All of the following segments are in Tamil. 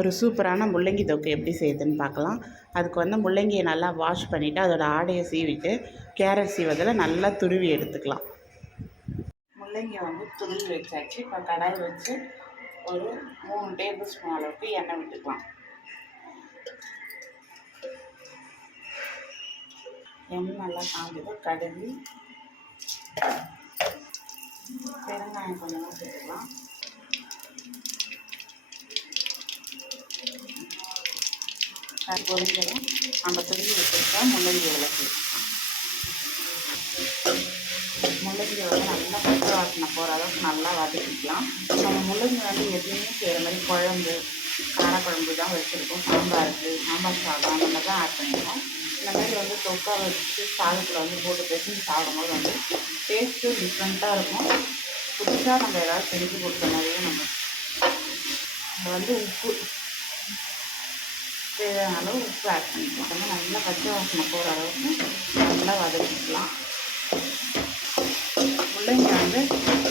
ஒரு சூப்பரான முள்ளங்கி தொக்கு எப்படி செய்யுதுன்னு பார்க்கலாம். அதுக்கு வந்து முள்ளங்கியை நல்லா வாஷ் பண்ணிவிட்டு அதோட ஆடையை சீவிட்டு கேரட் சீவதில் நல்லா துருவி எடுத்துக்கலாம். முள்ளங்கியை வந்து துருவி வச்சாச்சு. இப்போ கடாய் வச்சு ஒரு மூணு டேபிள் ஸ்பூன் அளவுக்கு எண்ணெய் விட்டுக்கலாம். எண்ணெய் நல்லா காஞ்சது கடுகு பெருங்காயம் கொஞ்சமாக சேர்த்துக்கலாம். அது பொரிஞ்சதும் நம்ம துணி வச்சுருக்க முள்ளங்கி விளக்கு முள்ளங்கி வந்து நல்லா பச்சை வாசனை போகிற அளவுக்கு நல்லா வதக்கிக்கலாம். நம்ம முள்ளங்கி வந்து எதுவுமே செய்கிற மாதிரி குழம்பு காரக்குழம்பு தான் வச்சுருக்கோம். சாம்பாருக்கு சாம்பார் சாதம் அந்த மாதிரி தான் ஆட் பண்ணிக்கிறோம் இந்த மாதிரி வந்து தொக்கா வச்சு சாதத்தில் வந்து போட்டு பிசைஞ்சு சாப்பிடும்போது வந்து டேஸ்ட்டும் டிஃப்ரெண்ட்டாக இருக்கும். புதுசாக நம்ம ஏதாவது செஞ்சு கொடுத்த மாதிரியே நம்ம நம்ம வந்து உப்பு தேவையான அளவு உப்பு ஆட் பண்ணிக்கலாம் நல்லா பச்சை வாசனை போகிற அளவுக்கு நல்லா வதக்கிக்கலாம். முள்ளங்கி வந்து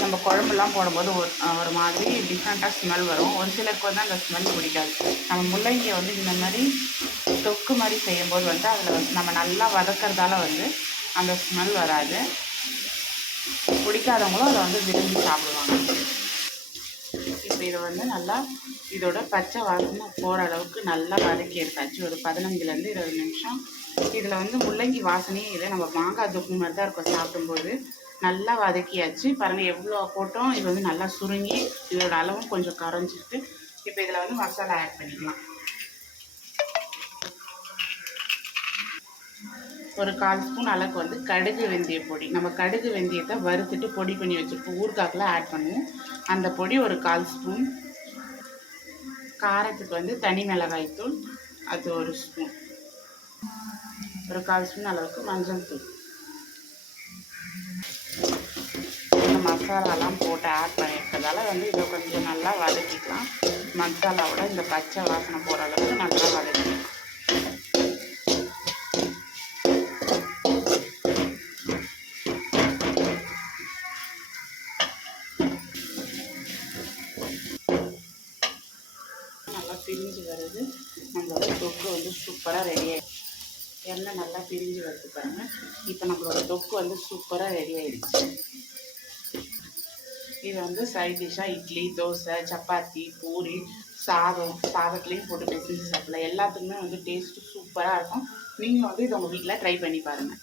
நம்ம குழம்புலாம் போடும்போது ஒரு ஒரு மாதிரி டிஃப்ரெண்ட்டாக ஸ்மெல் வரும். ஒரு சிலருக்கு வந்து அந்த ஸ்மெல் பிடிக்காது. நம்ம முள்ளங்கியை வந்து இந்த மாதிரி தொக்கு மாதிரி செய்யும்போது வந்து அதில் வந்து நம்ம நல்லா வதக்கிறதால வந்து அந்த ஸ்மெல் வராது. பிடிக்காதவங்களும் அதை வந்து விரும்பி சாப்பிடுவாங்க. இப்போ இதை வந்து நல்லா இதோட பச்சை வாசனை போகிற அளவுக்கு நல்லா வதக்கி எடுத்தாச்சு. ஒரு பதினஞ்சுலேருந்து இருபது நிமிஷம். இதில் வந்து முள்ளங்கி வாசனையே இல்லை. நம்ம மாங்காய் தொக்கு மாதிரி தான் இருக்கும் சாப்பிடும்போது. நல்லா வதக்கியாச்சு. பாருங்கள் எவ்வளோ போட்டோம். இது வந்து நல்லா சுருங்கி இதோட அளவும் கொஞ்சம் கரைஞ்சிட்டு இப்போ இதில் வந்து மசாலா ஆட் பண்ணிக்கலாம். ஒரு கால் ஸ்பூன் அளவுக்கு வந்து கடுகு வெந்தய பொடி. நம்ம கடுகு வெந்தயத்தை வறுத்துட்டு பொடி பண்ணி வச்சுருப்போம் ஊறுகாக்கில் ஆட் பண்ணுவோம். அந்த பொடி ஒரு கால் ஸ்பூன். காரத்துக்கு வந்து தனி மிளகாய் தூள். அது ஒரு ஸ்பூன். ஒரு கால் ஸ்பூன் அளவுக்கு மஞ்சள் தூள். இந்த மசாலாலாம் போட்டு ஆட் பண்ணியிருக்கிறதால வந்து இதை கொஞ்சம் நல்லா வதக்கிக்கலாம். மசாலாவோட இந்த பச்சை வாசனை போகிற அளவுக்கு நல்லா வதக்கிக்கலாம். நல்லா பிரிஞ்சு வருது. நம்மளோட தொக்கு வந்து சூப்பராக ரெடி ஆகிடுச்சு எண்ணெய் நல்லா பிரிஞ்சு வருது பாருங்கள் இப்போ நம்மளோட தொக்கு வந்து சூப்பராக ரெடி ஆகிடுச்சு இது வந்து சைட் டிஷ்ஷாக இட்லி தோசை சப்பாத்தி பூரி சாதம். சாதத்துலேயும் போட்டு பிசைஞ்சு சாப்பிடலாம். எல்லாத்துக்குமே வந்து டேஸ்ட்டு சூப்பராக இருக்கும். நீங்கள் வந்து இதை உங்கள் வீட்டில் ட்ரை பண்ணி பாருங்கள்